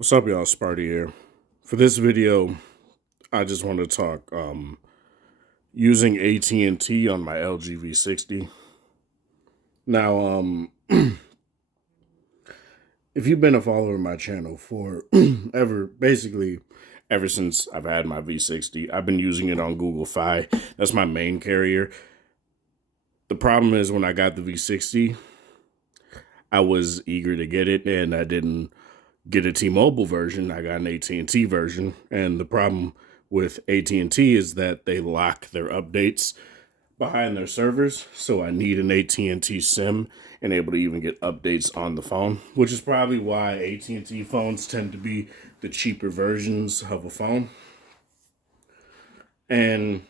What's up, y'all? Sparty here. For this video, I just want to talk using AT&T on my LG V60. Now, if you've been a follower of my channel for ever since I've had my V60, I've been using it on Google Fi. That's my main carrier. The problem is when I got the V60, I was eager to get it, and I didn't get a T-Mobile version. I got an AT&T version, and the problem with AT&T is that they lock their updates behind their servers. So I need an AT&T SIM and able to even get updates on the phone, which is probably why AT&T phones tend to be the cheaper versions of a phone. And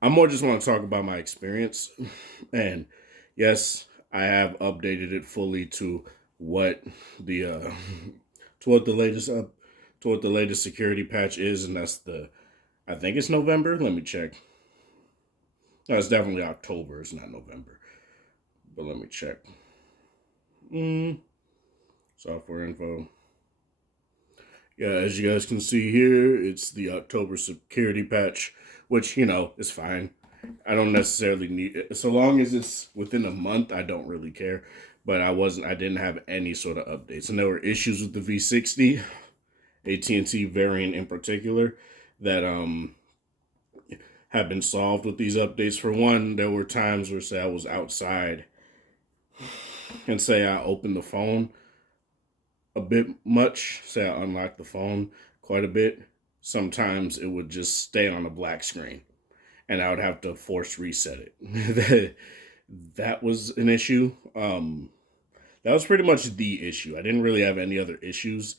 I more just want to talk about my experience. And yes, I have updated it fully to what the to what the latest security patch is, and that's I think it's November. Let me check. No, it's definitely October. It's not November, but let me check. Software info. Yeah, as you guys can see here, it's the October security patch, which is fine. I don't necessarily need it. So long as it's within a month, I don't really care. But I didn't have any sort of updates. And there were issues with the V60, AT&T variant in particular, that have been solved with these updates. For one, there were times where, say, I was outside and say I opened the phone a bit much, say I unlocked the phone quite a bit, sometimes it would just stay on a black screen and I would have to force reset it. That was an issue. That was pretty much the issue. I didn't really have any other issues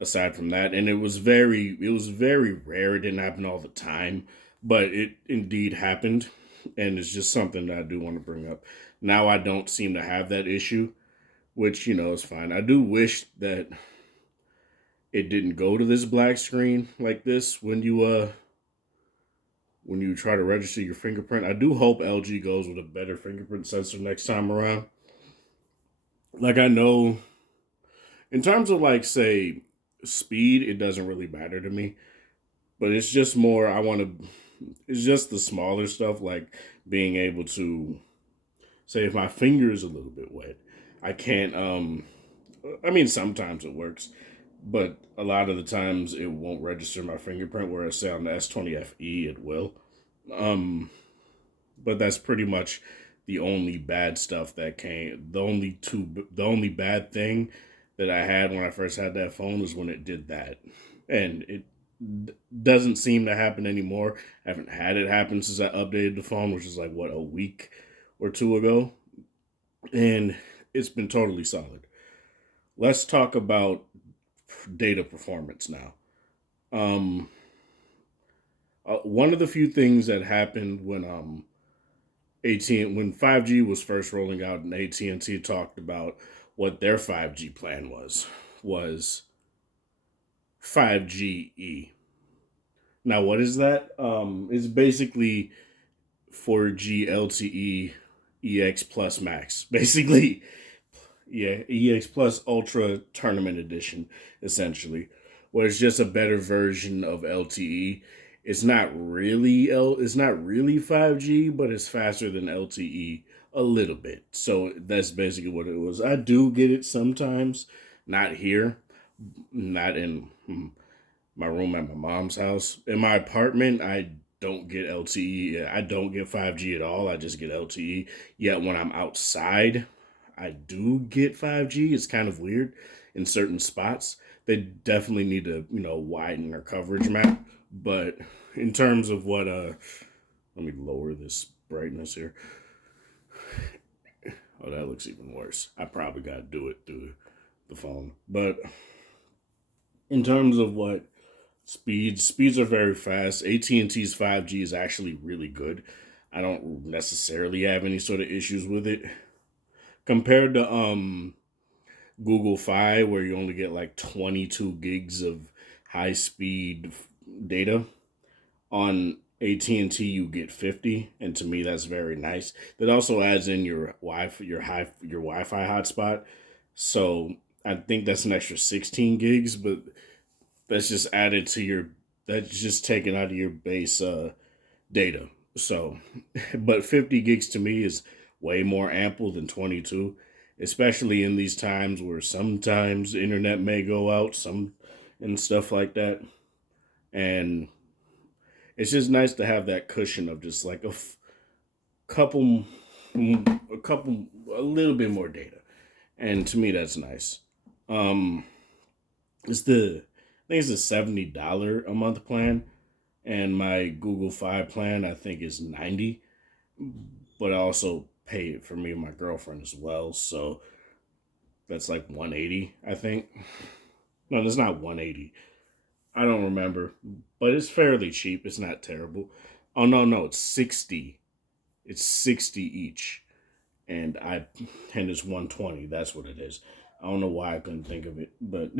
aside from that, and it was very rare. It didn't happen all the time, but it indeed happened, and it's just something that I do want to bring up. Now I don't seem to have that issue, which is fine. I do wish that it didn't go to this black screen like this when you try to register your fingerprint. I do hope LG goes with a better fingerprint sensor next time around. Like, I know in terms of, like, say, speed, it doesn't really matter to me, but it's just more it's just the smaller stuff, like being able to say if my finger is a little bit wet, I can't I mean, sometimes it works, but a lot of the times it won't register my fingerprint, whereas say on the S20 FE it will. Um, but that's pretty much the only bad stuff that came. The only bad thing that I had when I first had that phone was when it did that, and it doesn't seem to happen anymore. I haven't had it happen since I updated the phone, which is like what, a week or two ago, and it's been totally solid. Let's talk about data performance now. Um, one of the few things that happened when when 5G was first rolling out, and AT&T talked about what their 5G plan was 5GE. Now, what is that? It's basically 4G LTE EX Plus Max. Basically, yeah, EX Plus Ultra Tournament Edition, essentially, where it's just a better version of LTE. It's not really 5G, but it's faster than LTE a little bit. So that's basically what it was. I do get it sometimes, not here, not in my room at my mom's house. In my apartment, I don't get LTE. I don't get 5G at all. I just get LTE. Yet when I'm outside, I do get 5G. It's kind of weird in certain spots. They definitely need to, widen their coverage map. But in terms of what let me lower this brightness here. Oh, that looks even worse. I probably gotta do it through the phone. But in terms of what speeds are very fast. AT&T's 5G is actually really good. I don't necessarily have any sort of issues with it compared to Google Fi, where you only get like 22 gigs of high speed data. On AT&T you get 50, and to me that's very nice. That also adds in your Wi-Fi hotspot. So I think that's an extra 16 gigs, but that's just added to your, that's just taken out of your base data. So, but 50 gigs to me is way more ample than 22, especially in these times where sometimes the internet may go out, some and stuff like that. And it's just nice to have that cushion of just like couple, a couple, a little bit more data. And to me, that's nice. Um, it's I think it's a $70 a month plan, and my Google Fi plan I think is 90. But I also pay it for me and my girlfriend as well, so that's like 180, I think. No, that's not 180. I don't remember, but it's fairly cheap. It's not terrible. Oh no, it's 60. It's 60 each, and it's 120. That's what it is. I don't know why I couldn't think of it, but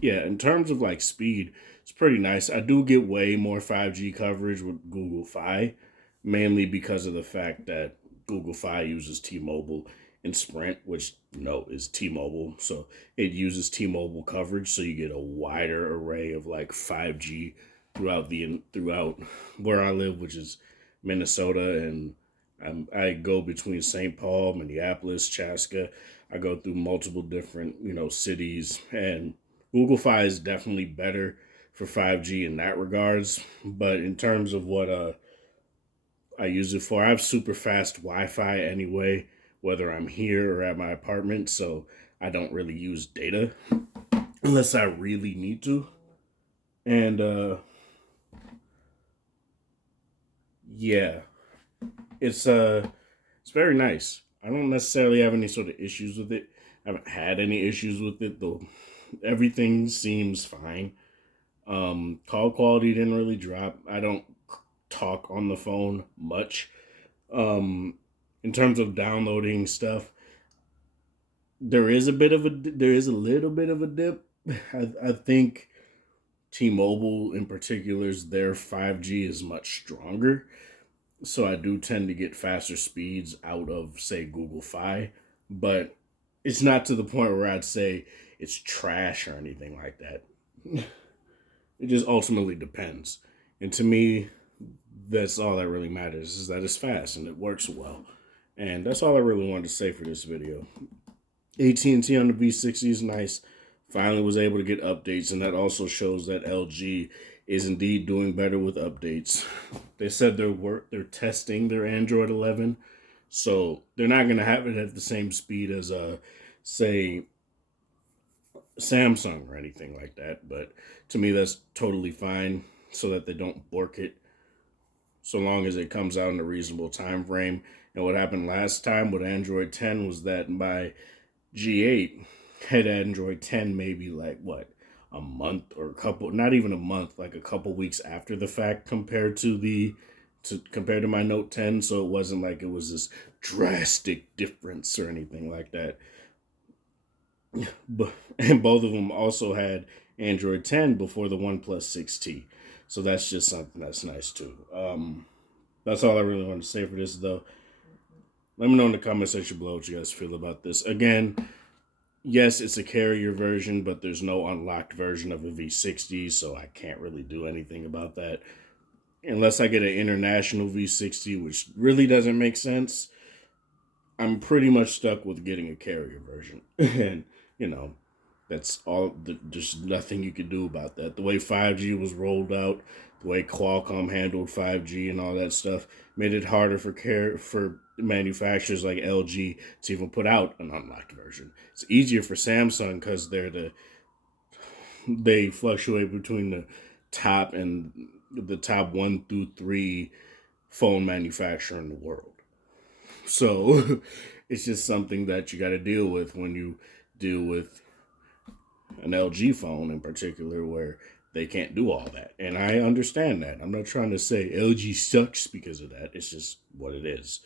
yeah, in terms of like speed, it's pretty nice. I do get way more 5G coverage with Google Fi, mainly because of the fact that Google Fi uses T-Mobile and Sprint, which no is T-Mobile. So it uses T-Mobile coverage, so you get a wider array of like 5G throughout where I live, which is Minnesota, and I go between St. Paul, Minneapolis, Chaska. I go through multiple different cities, and Google Fi is definitely better for 5G in that regards. But in terms of what I use it for, I have super fast Wi-Fi anyway, whether I'm here or at my apartment. So I don't really use data unless I really need to. And yeah, it's very nice. I don't necessarily have any sort of issues with it. I haven't had any issues with it though. Everything seems fine. Call quality didn't really drop. I don't talk on the phone much. Um, in terms of downloading stuff, there is a little bit of a dip. I think T-Mobile in particular's their 5G is much stronger, so I do tend to get faster speeds out of say Google Fi, but it's not to the point where I'd say it's trash or anything like that. It just ultimately depends. And to me, that's all that really matters is that it's fast and it works well. And that's all I really wanted to say for this video. AT&T on the V60 is nice. Finally was able to get updates, and that also shows that LG is indeed doing better with updates. They said they're testing their Android 11, so they're not going to have it at the same speed as say Samsung or anything like that. But to me, that's totally fine, so that they don't bork it, so long as it comes out in a reasonable time frame. And what happened last time with Android 10 was that my G8 had Android 10 maybe like what, a month or a couple, not even a month, like a couple weeks after the fact compared to my Note 10. So it wasn't like it was this drastic difference or anything like that. But and both of them also had Android 10 before the OnePlus 6T. So that's just something that's nice too. That's all I really want to say for this though. Let me know in the comment section below what you guys feel about this. Again, yes, it's a carrier version, but there's no unlocked version of a V60, so I can't really do anything about that. Unless I get an international V60, which really doesn't make sense, I'm pretty much stuck with getting a carrier version. And, that's all. There's nothing you can do about that. The way 5G was rolled out, the way Qualcomm handled 5G and all that stuff made it harder for manufacturers like LG to even put out an unlocked version. It's easier for Samsung because they fluctuate between the top 1 through 3 phone manufacturer in the world. So it's just something that you got to deal with when you deal with an LG phone in particular, where they can't do all that. And I understand that. I'm not trying to say LG sucks because of that. It's just what it is.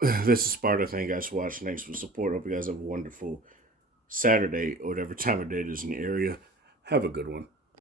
This is Sparta. Thank you guys for watching. Thanks for support. Hope you guys have a wonderful Saturday or whatever time of day it is in the area. Have a good one.